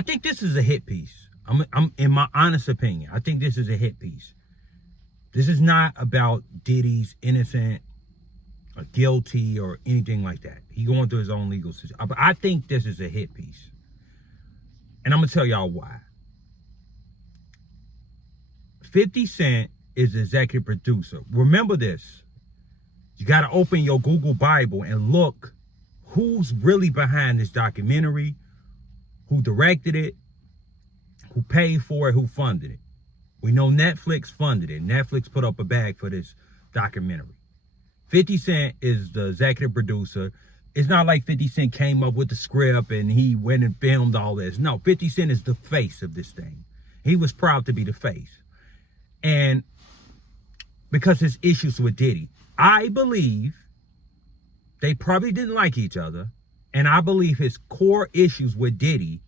I think this is a hit piece. I'm in my honest opinion, I think this is a hit piece. This is not about Diddy's innocent or guilty or anything like that. He going through his own legal system. But I think this is a hit piece. And I'm going to tell y'all why. 50 Cent is the executive producer. Remember this. You got to open your Google Bible and look who's really behind this documentary, who directed it, who paid for it, who funded it. We know Netflix funded it. Netflix put up a bag for this documentary. 50 Cent is the executive producer. It's not like 50 Cent came up with the script and he went and filmed all this. No, 50 Cent is the face of this thing. He was proud to be the face. And because his issues with Diddy, I believe they probably didn't like each other. And I believe his core issues with Diddy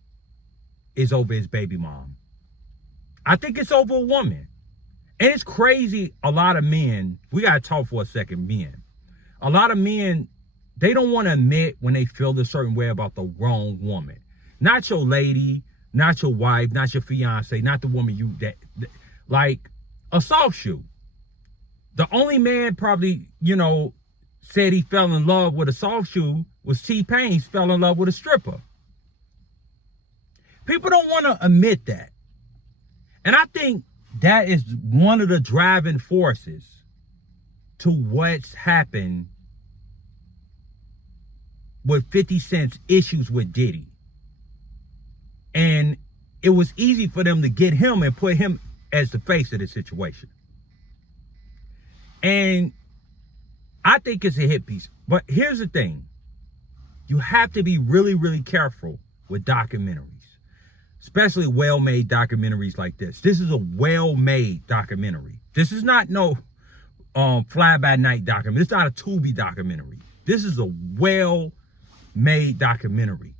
is over his baby mom. I think it's over a woman. And it's crazy, a lot of men, we got to talk for a second, men. A lot of men, they don't want to admit when they feel a certain way about the wrong woman. Not your lady, not your wife, not your fiance, not the woman you, like a soft shoe. The only man probably, said he fell in love with a soft shoe was T-Pain fell in love with a stripper. People don't want to admit that. And I think that is one of the driving forces to what's happened with 50 Cent's issues with Diddy. And it was easy for them to get him and put him as the face of the situation. And I think it's a hit piece. But here's the thing. You have to be really, really careful with documentaries. Especially well-made documentaries like this. This is a well-made documentary. This is not no fly-by-night documentary. It's not a Tubi documentary. This is a well-made documentary.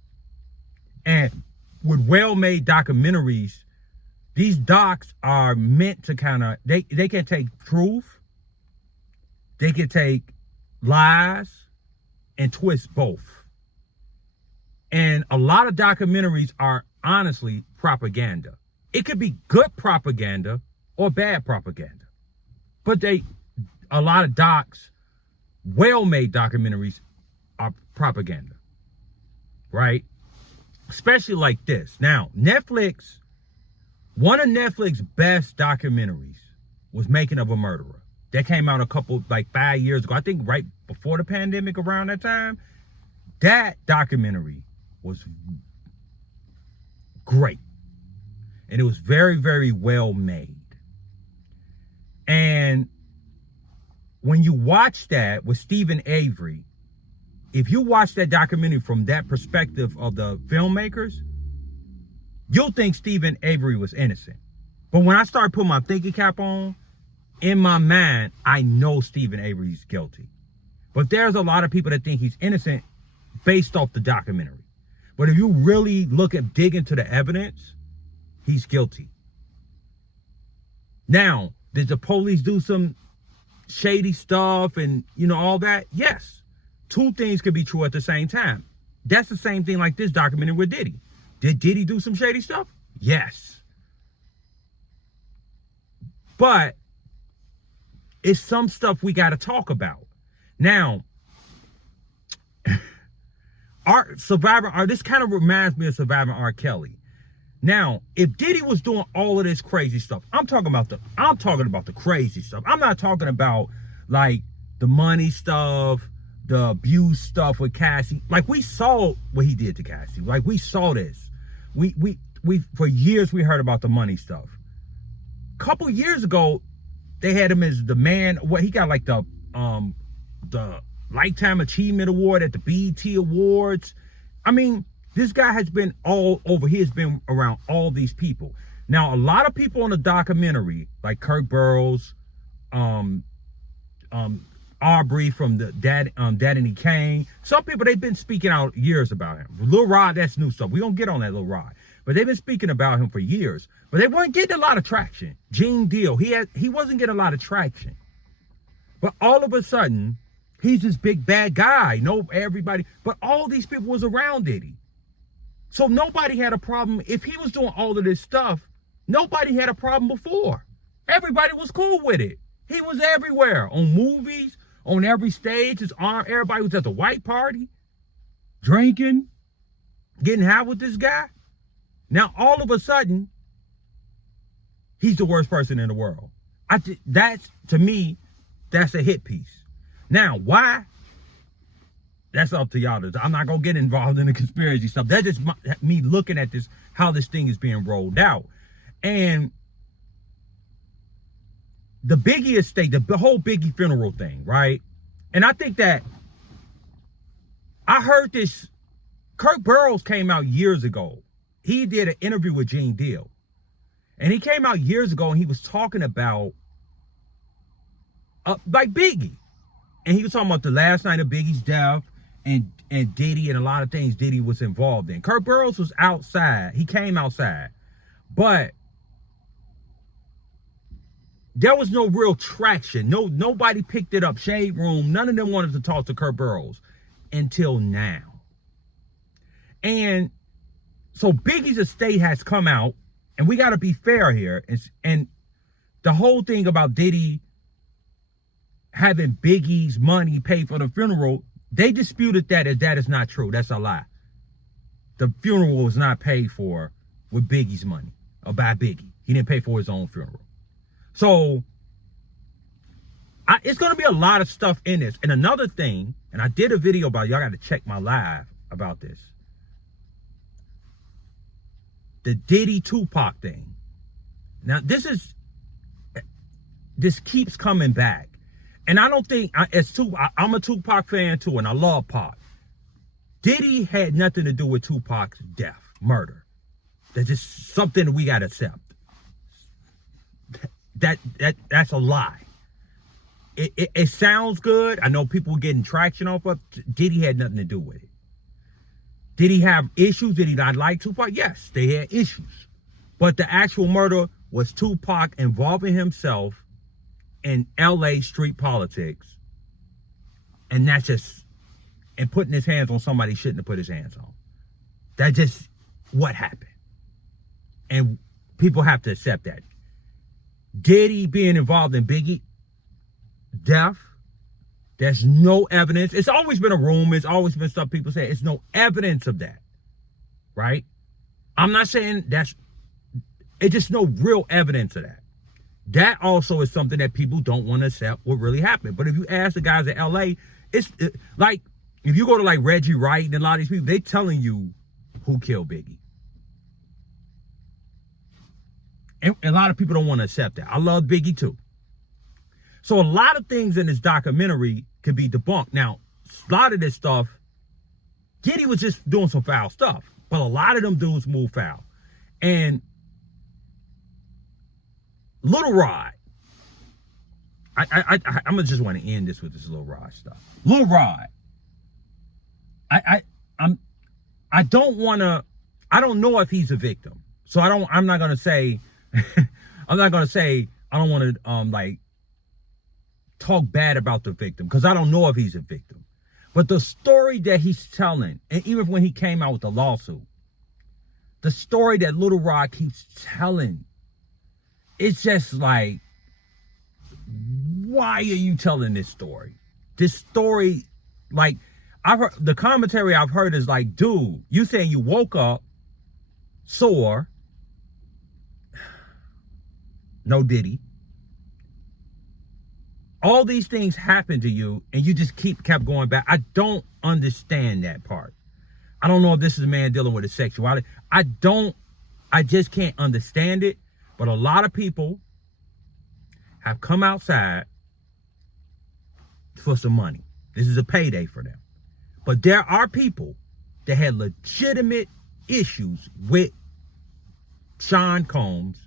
And with well-made documentaries, these docs are meant to kind of, they can take truth, they can take lies, and twist both. And a lot of documentaries are honestly propaganda. It could be good propaganda or bad propaganda. But a lot of docs, well-made documentaries are propaganda, right? Especially like this. Now, Netflix, one of Netflix's best documentaries was Making of a Murderer. That came out 5 years ago. I think right before the pandemic, around that time. That documentary was great. And it was very, very well made. And when you watch that with Stephen Avery, if you watch that documentary from that perspective of the filmmakers, you'll think Stephen Avery was innocent. But when I start putting my thinking cap on, in my mind, I know Stephen Avery's guilty. But there's a lot of people that think he's innocent based off the documentary. But if you really dig into the evidence, he's guilty. Now, did the police do some shady stuff and, all that? Yes. Two things could be true at the same time. That's the same thing like this documentary with Diddy. Did Diddy do some shady stuff? Yes. But it's some stuff we got to talk about. Now, this kind of reminds me of Survivor R. Kelly. Now, if Diddy was doing all of this crazy stuff, I'm talking about the crazy stuff. I'm not talking about like the money stuff, the abuse stuff with Cassie. Like, we saw what he did to Cassie. Like, we saw this. We for years we heard about the money stuff. A couple years ago, they had him as the man. He got like the Lifetime Achievement Award at the BET Awards. I mean, this guy has been all over. He has been around all these people. Now, a lot of people on the documentary, like Kirk Burrows, Aubrey from the Daddy Kane. Some people, they've been speaking out years about him. Lil Rod, that's new stuff. We don't get on that Lil Rod. But they've been speaking about him for years. But they weren't getting a lot of traction. Gene Deal, he wasn't getting a lot of traction. But all of a sudden, he's this big bad guy. Everybody. But all these people was around Diddy. So nobody had a problem. If he was doing all of this stuff, nobody had a problem before. Everybody was cool with it. He was everywhere, on movies, on every stage. His arm, everybody was at the white party, drinking, getting high with this guy. Now, all of a sudden, he's the worst person in the world. That's, to me, that's a hit piece. Now, why? That's up to y'all. I'm not going to get involved in the conspiracy stuff. That's just me looking at this, how this thing is being rolled out. And the Biggie estate, the whole Biggie funeral thing, right? And I think that I heard this. Kirk Burrows came out years ago. He did an interview with Gene Deal. And he came out years ago and he was talking about like Biggie. And he was talking about the last night of Biggie's death and Diddy and a lot of things Diddy was involved in. Kirk Burrows was outside. He came outside. But there was no real traction. Nobody picked it up. Shade Room, none of them wanted to talk to Kirk Burrows until now. And so Biggie's estate has come out, and we got to be fair here. And the whole thing about Diddy having Biggie's money paid for the funeral, they disputed that as that is not true. That's a lie. The funeral was not paid for with Biggie's money or by Biggie. He didn't pay for his own funeral. So it's going to be a lot of stuff in this. And another thing, and I did a video about, y'all got to check my live about this. The Diddy Tupac thing. Now, this keeps coming back. And I don't think, I'm a Tupac fan too, and I love Pac. Diddy had nothing to do with Tupac's death, murder. That's just something we got to accept. That's a lie. It sounds good. I know people getting traction off of it. Diddy had nothing to do with it. Did he have issues? Did he not like Tupac? Yes, they had issues. But the actual murder was Tupac involving himself in LA street politics. And that's just, and putting his hands on somebody he shouldn't have put his hands on. That's just what happened. And people have to accept that. Diddy being involved in Biggie death, there's no evidence. It's always been a rumor. It's always been stuff people say. It's no evidence of that, right? I'm not saying it's just no real evidence of that. That also is something that people don't want to accept what really happened. But if you ask the guys at LA, it's like, if you go to like Reggie Wright and a lot of these people, they telling you who killed Biggie. And a lot of people don't want to accept that. I love Biggie too. So a lot of things in this documentary can be debunked. Now, a lot of this stuff, Diddy was just doing some foul stuff. But a lot of them dudes move foul. And Little Rod, I'm gonna just want to end this with this Little Rod stuff. Little Rod, I don't know if he's a victim. So I'm not gonna say I don't want to like talk bad about the victim, because I don't know if he's a victim. But the story that he's telling, and even when he came out with the lawsuit, the story that Little Rod keeps telling, it's just like, why are you telling this story? This story, like, I've heard the commentary I've heard is like, dude, you saying you woke up sore, no Diddy, all these things happened to you, and you just kept going back. I don't understand that part. I don't know if this is a man dealing with his sexuality. I just can't understand it. But a lot of people have come outside for some money. This is a payday for them. But there are people that had legitimate issues with Sean Combs,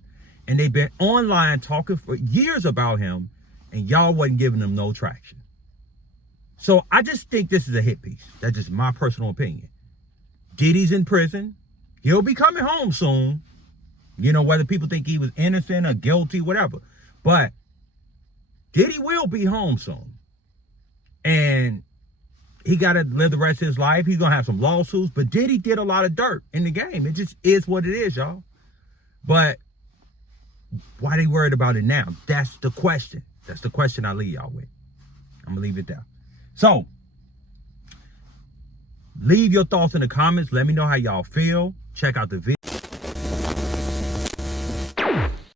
and they've been online talking for years about him, and y'all wasn't giving them no traction. So I just think this is a hit piece. That's just my personal opinion. Diddy's in prison. He'll be coming home soon. You know, whether people think he was innocent or guilty, whatever. But Diddy will be home soon. And he got to live the rest of his life. He's going to have some lawsuits. But Diddy did a lot of dirt in the game. It just is what it is, y'all. But why they worried about it now? That's the question. That's the question I leave y'all with. I'm going to leave it there. So, leave your thoughts in the comments. Let me know how y'all feel. Check out the video.